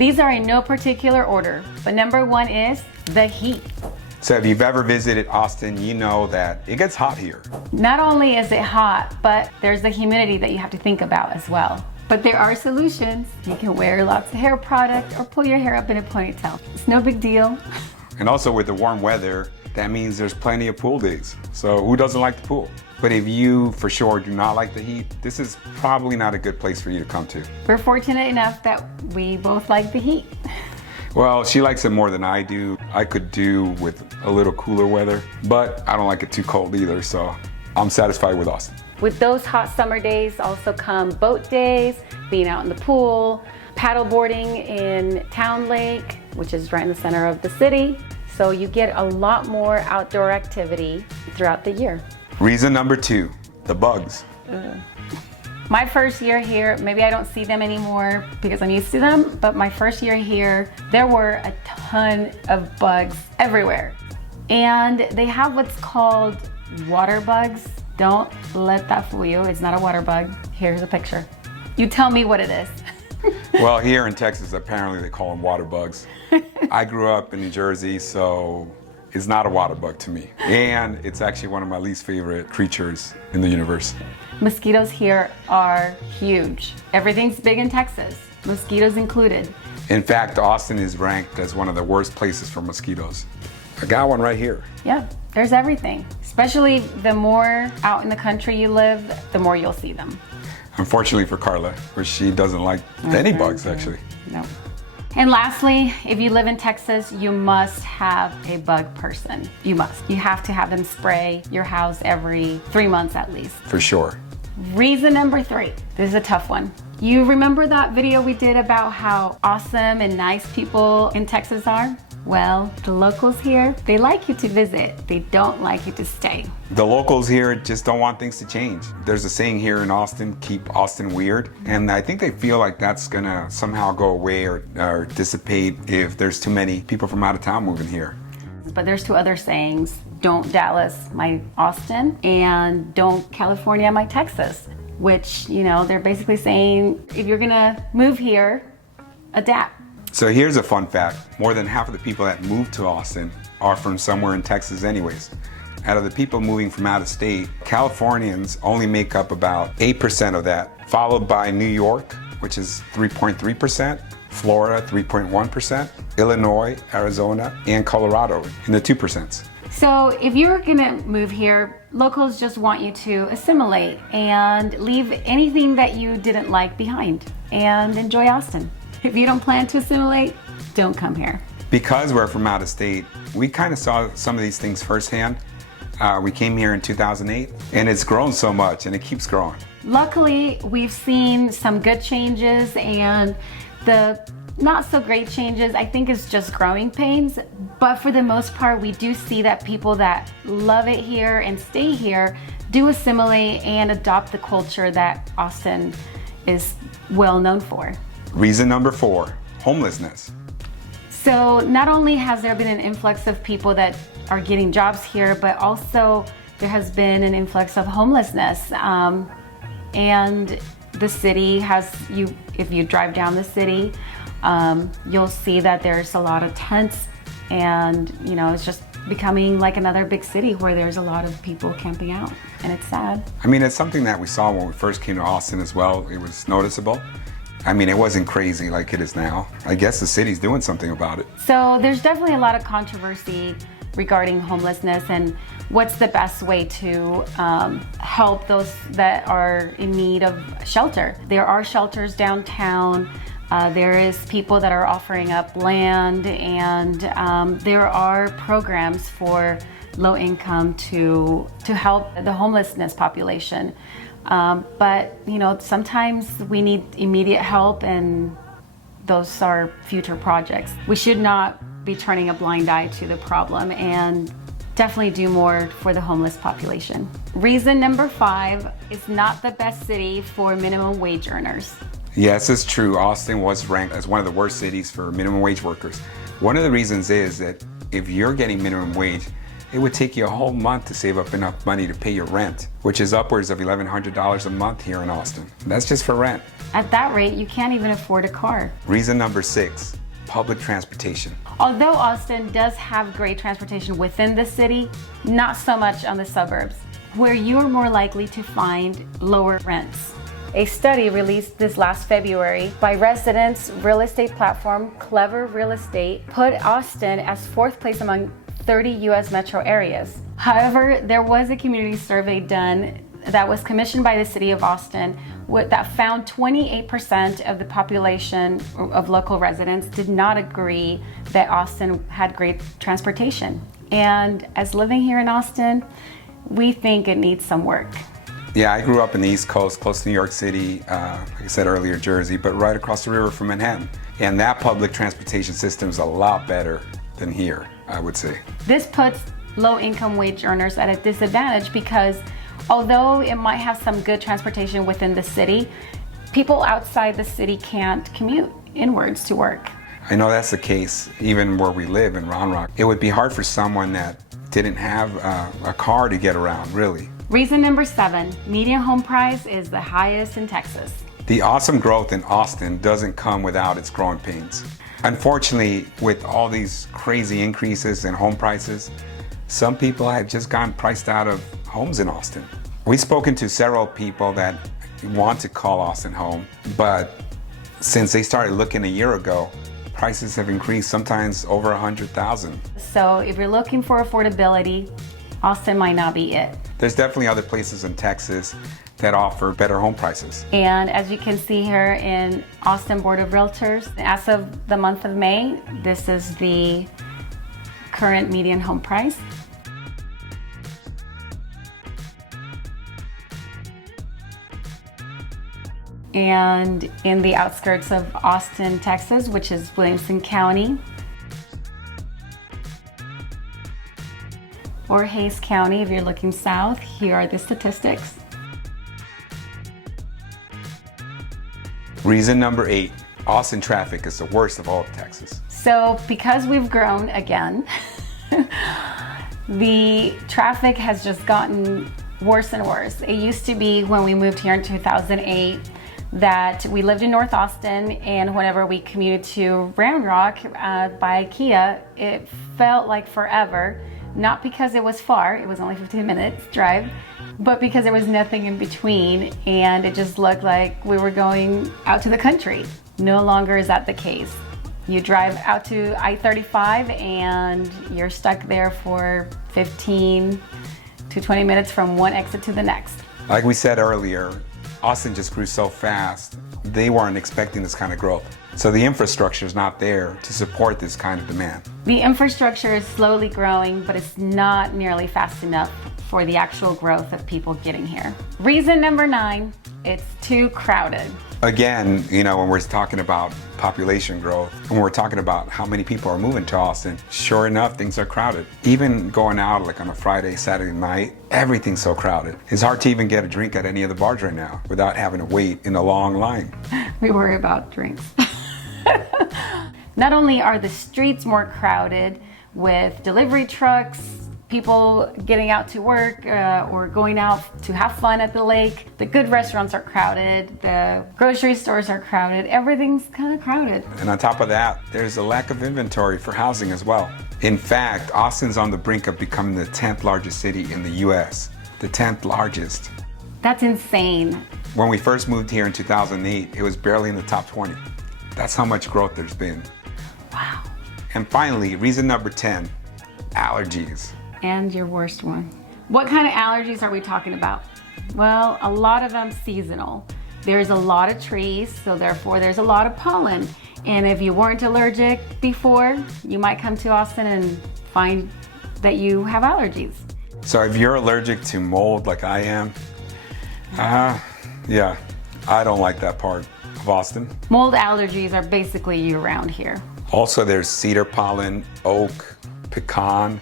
These are in no particular order, but number one is the heat. So if you've ever visited Austin, you know that it gets hot here. Not only is it hot, but there's the humidity that you have to think about as well. But there are solutions. You can wear lots of hair product or pull your hair up in a ponytail. It's no big deal. And also with the warm weather, that means there's plenty of pool days. So who doesn't like the pool? But if you for sure do not like the heat, this is probably not a good place for you to come to. We're fortunate enough that we both like the heat. Well, she likes it more than I do. I could do with a little cooler weather, but I don't like it too cold either, so I'm satisfied with Austin. With those hot summer days also come boat days, being out in the pool, paddle boarding in Town Lake, which is right in the center of the city. So you get a lot more outdoor activity throughout the year. Reason number 2, the bugs. My first year here, maybe I don't see them anymore because I'm used to them, but my first year here, there were a ton of bugs everywhere. And they have what's called water bugs. Don't let that fool you. It's not a water bug. Here's a picture. You tell me what it is. Well, here in Texas, apparently they call them water bugs. I grew up in New Jersey, so it's not a water bug to me. And it's actually one of my least favorite creatures in the universe. Mosquitoes here are huge. Everything's big in Texas, mosquitoes included. In fact, Austin is ranked as one of the worst places for mosquitoes. I got one right here. Yeah, there's everything. Especially the more out in the country you live, the more you'll see them. Unfortunately for Carla, where she doesn't like any bugs actually. No. And lastly, if you live in Texas, you must have a bug person. You must. You have to have them spray your house every 3 months at least. For sure. Reason number 3. This is a tough one. You remember that video we did about how awesome and nice people in Texas are? Well, the locals here, they like you to visit. They don't like you to stay. The locals here just don't want things to change. There's a saying here in Austin, keep Austin weird. And I think they feel like that's gonna somehow go away or dissipate if there's too many people from out of town moving here. But there's 2 other sayings. Don't Dallas my Austin, and don't California my Texas. Which, you know, they're basically saying, if you're gonna move here, adapt. So here's a fun fact. More than half of the people that move to Austin are from somewhere in Texas anyways. Out of the people moving from out of state, Californians only make up about 8% of that, followed by New York, which is 3.3%, Florida, 3.1%, Illinois, Arizona, and Colorado in the 2%. So if you're gonna move here, locals just want you to assimilate and leave anything that you didn't like behind and enjoy Austin. If you don't plan to assimilate, don't come here. Because we're from out of state, we kind of saw some of these things firsthand. We came here in 2008 and it's grown so much and it keeps growing. Luckily, we've seen some good changes, and the not so great changes, I think, is just growing pains. But for the most part, we do see that people that love it here and stay here do assimilate and adopt the culture that Austin is well known for. Reason number 4, homelessness. So not only has there been an influx of people that are getting jobs here, but also there has been an influx of homelessness. And the city has, if you drive down the city, you'll see that there's a lot of tents, and you know, it's just becoming like another big city where there's a lot of people camping out, and it's sad. I mean, it's something that we saw when we first came to Austin as well. It was noticeable. I mean, it wasn't crazy like it is now. I guess the city's doing something about it. So there's definitely a lot of controversy regarding homelessness and what's the best way to help those that are in need of shelter. There are shelters downtown. There is people that are offering up land, and there are programs for low income to help the homelessness population. But you know, sometimes we need immediate help, and those are future projects. We should not be turning a blind eye to the problem, and definitely do more for the homeless population. Reason number 5 is not the best city for minimum wage earners. Yes, it's true. Austin was ranked as one of the worst cities for minimum wage workers. One of the reasons is that if you're getting minimum wage, it would take you a whole month to save up enough money to pay your rent, which is upwards of $1,100 a month here in Austin. That's just for rent. At that rate, you can't even afford a car. Reason number 6, public transportation. Although Austin does have great transportation within the city, not so much on the suburbs, where you're more likely to find lower rents. A study released this last February by residents real estate platform Clever Real Estate put Austin as 4th place among 30 U.S. metro areas. However, there was a community survey done that was commissioned by the city of Austin that found 28% of the population of local residents did not agree that Austin had great transportation. And as living here in Austin, we think it needs some work. Yeah, I grew up in the East Coast, close to New York City, like I said earlier, Jersey, but right across the river from Manhattan. And that public transportation system is a lot better than here, I would say. This puts low-income wage earners at a disadvantage because although it might have some good transportation within the city, people outside the city can't commute inwards to work. I know that's the case even where we live in Round Rock. It would be hard for someone that didn't have a car to get around, really. Reason number 7, median home price is the highest in Texas. The awesome growth in Austin doesn't come without its growing pains. Unfortunately, with all these crazy increases in home prices, some people have just gotten priced out of homes in Austin. We've spoken to several people that want to call Austin home, but since they started looking a year ago, prices have increased sometimes over $100,000. So if you're looking for affordability, Austin might not be it. There's definitely other places in Texas that offer better home prices. And as you can see here in Austin Board of Realtors, as of the month of May, this is the current median home price. And in the outskirts of Austin, Texas, which is Williamson County, or Hayes County, if you're looking south, here are the statistics. Reason number 8, Austin traffic is the worst of all of Texas. So because we've grown again, the traffic has just gotten worse and worse. It used to be when we moved here in 2008 that we lived in North Austin, and whenever we commuted to Round Rock by IKEA, it felt like forever. Not because it was far, it was only 15 minutes drive, but because there was nothing in between and it just looked like we were going out to the country. No longer is that the case. You drive out to I-35 and you're stuck there for 15 to 20 minutes from one exit to the next. Like we said earlier, Austin just grew so fast, they weren't expecting this kind of growth. So the infrastructure is not there to support this kind of demand. The infrastructure is slowly growing, but it's not nearly fast enough for the actual growth of people getting here. Reason number 9, it's too crowded. Again, when we're talking about population growth, when we're talking about how many people are moving to Austin, sure enough, things are crowded. Even going out like on a Friday, Saturday night, everything's so crowded. It's hard to even get a drink at any of the bars right now without having to wait in a long line. We worry about drinks. Not only are the streets more crowded with delivery trucks, people getting out to work or going out to have fun at the lake, the good restaurants are crowded, the grocery stores are crowded, everything's kind of crowded. And on top of that, there's a lack of inventory for housing as well. In fact, Austin's on the brink of becoming the 10th largest city in the US. The 10th largest. That's insane. When we first moved here in 2008, it was barely in the top 20. That's how much growth there's been. Wow. And finally, reason number 10, allergies. And your worst one. What kind of allergies are we talking about? Well, a lot of them seasonal. There's a lot of trees, so therefore there's a lot of pollen. And if you weren't allergic before, you might come to Austin and find that you have allergies. So if you're allergic to mold like I am, yeah, I don't like that part of Austin. Mold allergies are basically year-round here. Also, there's cedar pollen, oak, pecan,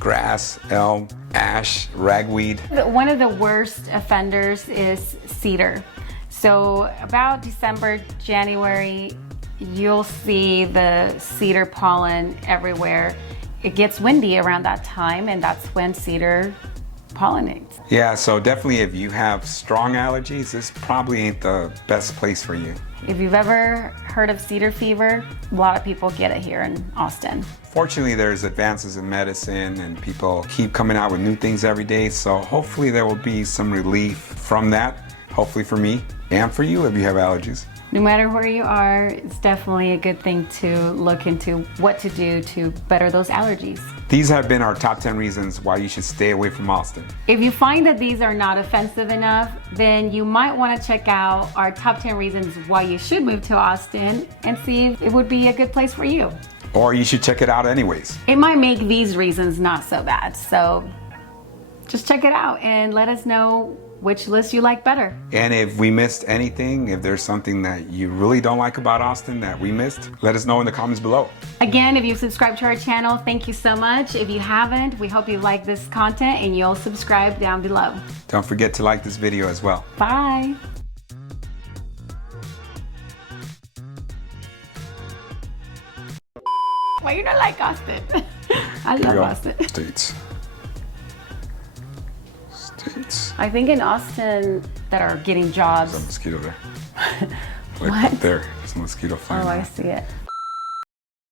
grass, elm, ash, ragweed. One of the worst offenders is cedar. So about December, January, you'll see the cedar pollen everywhere. it gets windy around that time, and that's when cedar pollinates. Yeah, so definitely if you have strong allergies, this probably ain't the best place for you. If you've ever heard of cedar fever, a lot of people get it here in Austin. Fortunately, there's advances in medicine and people keep coming out with new things every day, so hopefully there will be some relief from that, hopefully for me and for you if you have allergies. No matter where you are, it's definitely a good thing to look into what to do to better those allergies. These have been our top 10 reasons why you should stay away from Austin. If you find that these are not offensive enough, then you might want to check out our top 10 reasons why you should move to Austin and see if it would be a good place for you. Or you should check it out anyways. It might make these reasons not so bad, so just check it out and let us know which list you like better. And if we missed anything, if there's something that you really don't like about Austin that we missed, let us know in the comments below. Again, if you've subscribed to our channel, thank you so much. If you haven't, we hope you like this content and you'll subscribe down below. Don't forget to like this video as well. Bye. Why you not like Austin? I love Austin. States. I think in Austin that are getting jobs. There's a mosquito there. What? Up there. There's a mosquito flying. Oh, I around. see it.